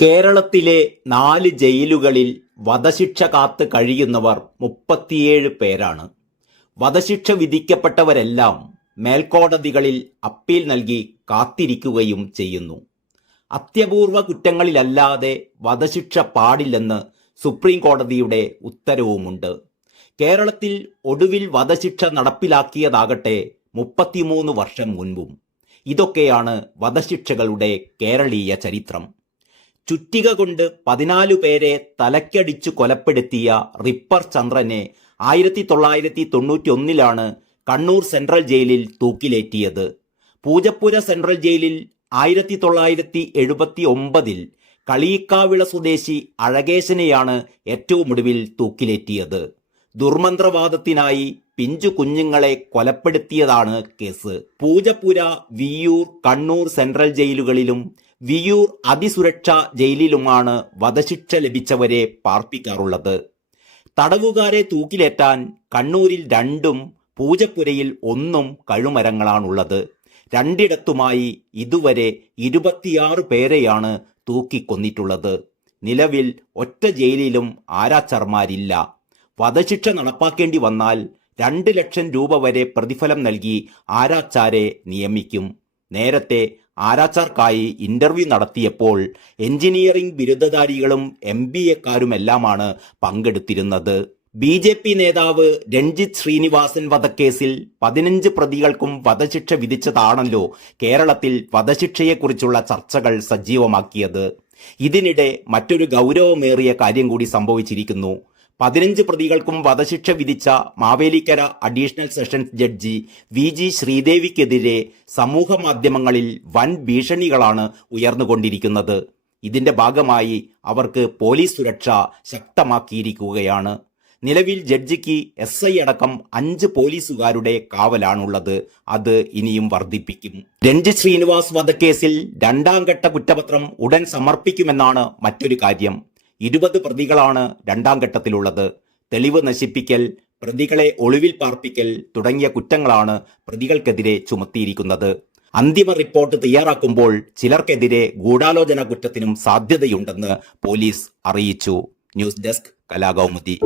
കേരളത്തിലെ 4 ജയിലുകളിൽ വധശിക്ഷ കാത്ത് കഴിയുന്നവർ 37 പേരാണ്. വധശിക്ഷ വിധിക്കപ്പെട്ടവരെല്ലാം മേൽക്കോടതികളിൽ അപ്പീൽ നൽകി കാത്തിരിക്കുകയും ചെയ്യുന്നു. അത്യപൂർവ കുറ്റങ്ങളിലല്ലാതെ വധശിക്ഷ പാടില്ലെന്ന് സുപ്രീം കോടതിയുടെ ഉത്തരവുമുണ്ട്. കേരളത്തിൽ ഒടുവിൽ വധശിക്ഷ നടപ്പിലാക്കിയതാകട്ടെ 33 വർഷം മുൻപും. ഇതൊക്കെയാണ് വധശിക്ഷകളുടെ കേരളീയ ചരിത്രം. ചുറ്റിക കൊണ്ട് 14 പേരെ തലയ്ക്കടിച്ചു കൊലപ്പെടുത്തിയ റിപ്പർ ചന്ദ്രനെ 1991 കണ്ണൂർ സെൻട്രൽ ജയിലിൽ തൂക്കിലേറ്റിയത്. പൂജപ്പുര സെൻട്രൽ ജയിലിൽ 1979 കളിയിക്കാവിള സ്വദേശി അഴകേശനെയാണ് ഏറ്റവും ഒടുവിൽ തൂക്കിലേറ്റിയത്. ദുർമന്ത്രവാദത്തിനായി പിഞ്ചു കുഞ്ഞുങ്ങളെ കൊലപ്പെടുത്തിയതാണ് കേസ്. പൂജപ്പുര, വിയ്യൂർ, കണ്ണൂർ സെൻട്രൽ ജയിലുകളിലും വിയ്യൂർ അതിസുരക്ഷാ ജയിലിലുമാണ് വധശിക്ഷ ലഭിച്ചവരെ പാർപ്പിക്കാറുള്ളത്. തടവുകാരെ തൂക്കിലേറ്റാൻ കണ്ണൂരിൽ 2ഉം പൂജപ്പുരയിൽ 1ഉം കഴുമരങ്ങളാണുള്ളത്. രണ്ടിടത്തുമായി ഇതുവരെ 26 പേരെയാണ് തൂക്കിക്കൊന്നിട്ടുള്ളത്. നിലവിൽ ഒറ്റ ജയിലിലും ആരാച്ചാർമാരില്ല. വധശിക്ഷ നടപ്പാക്കേണ്ടി വന്നാൽ 2 ലക്ഷം രൂപ വരെ പ്രതിഫലം നൽകി ആരാച്ചാരെ നിയമിക്കും. നേരത്തെ ആരാച്ചാർക്കായി ഇന്റർവ്യൂ നടത്തിയപ്പോൾ എഞ്ചിനീയറിംഗ് ബിരുദധാരികളും MBAക്കാരുമെല്ലാമാണ് പങ്കെടുത്തിരുന്നത്. BJP നേതാവ് രഞ്ജിത്ത് ശ്രീനിവാസൻ വധക്കേസിൽ 15 പ്രതികൾക്കും വധശിക്ഷ വിധിച്ചതാണല്ലോ കേരളത്തിൽ വധശിക്ഷയെക്കുറിച്ചുള്ള ചർച്ചകൾ സജീവമാക്കിയത്. ഇതിനിടെ മറ്റൊരു ഗൗരവമേറിയ കാര്യം കൂടി സംഭവിച്ചിരിക്കുന്നു. 15 പ്രതികൾക്കും വധശിക്ഷ വിധിച്ച Mavelikkara additional sessions judge VG ശ്രീദേവിക്കെതിരെ സമൂഹ മാധ്യമങ്ങളിൽ വൻ ഭീഷണികളാണ് ഉയർന്നുകൊണ്ടിരിക്കുന്നത്. ഇതിന്റെ ഭാഗമായി അവർക്ക് പോലീസ് സുരക്ഷ ശക്തമാക്കിയിരിക്കുകയാണ്. നിലവിൽ ജഡ്ജിക്ക് SI അടക്കം 5 പോലീസുകാരുടെ കാവലാണുള്ളത്. അത് ഇനിയും വർദ്ധിപ്പിക്കും. രഞ്ജിത്ത് ശ്രീനിവാസ് വധക്കേസിൽ 2ാം ഘട്ട കുറ്റപത്രം ഉടൻ സമർപ്പിക്കുമെന്നാണ് മറ്റൊരു കാര്യം. 20 പ്രതികളാണ് 2ാം ഘട്ടത്തിലുള്ളത്. തെളിവ് നശിപ്പിക്കൽ, പ്രതികളെ ഒളിവിൽ പാർപ്പിക്കൽ തുടങ്ങിയ കുറ്റങ്ങളാണ് പ്രതികൾക്കെതിരെ ചുമത്തിയിരിക്കുന്നത്. അന്തിമ റിപ്പോർട്ട് തയ്യാറാക്കുമ്പോൾ ചിലർക്കെതിരെ ഗൂഢാലോചന കുറ്റത്തിനും സാധ്യതയുണ്ടെന്ന് പോലീസ് അറിയിച്ചു. News desk Kalakaumudi.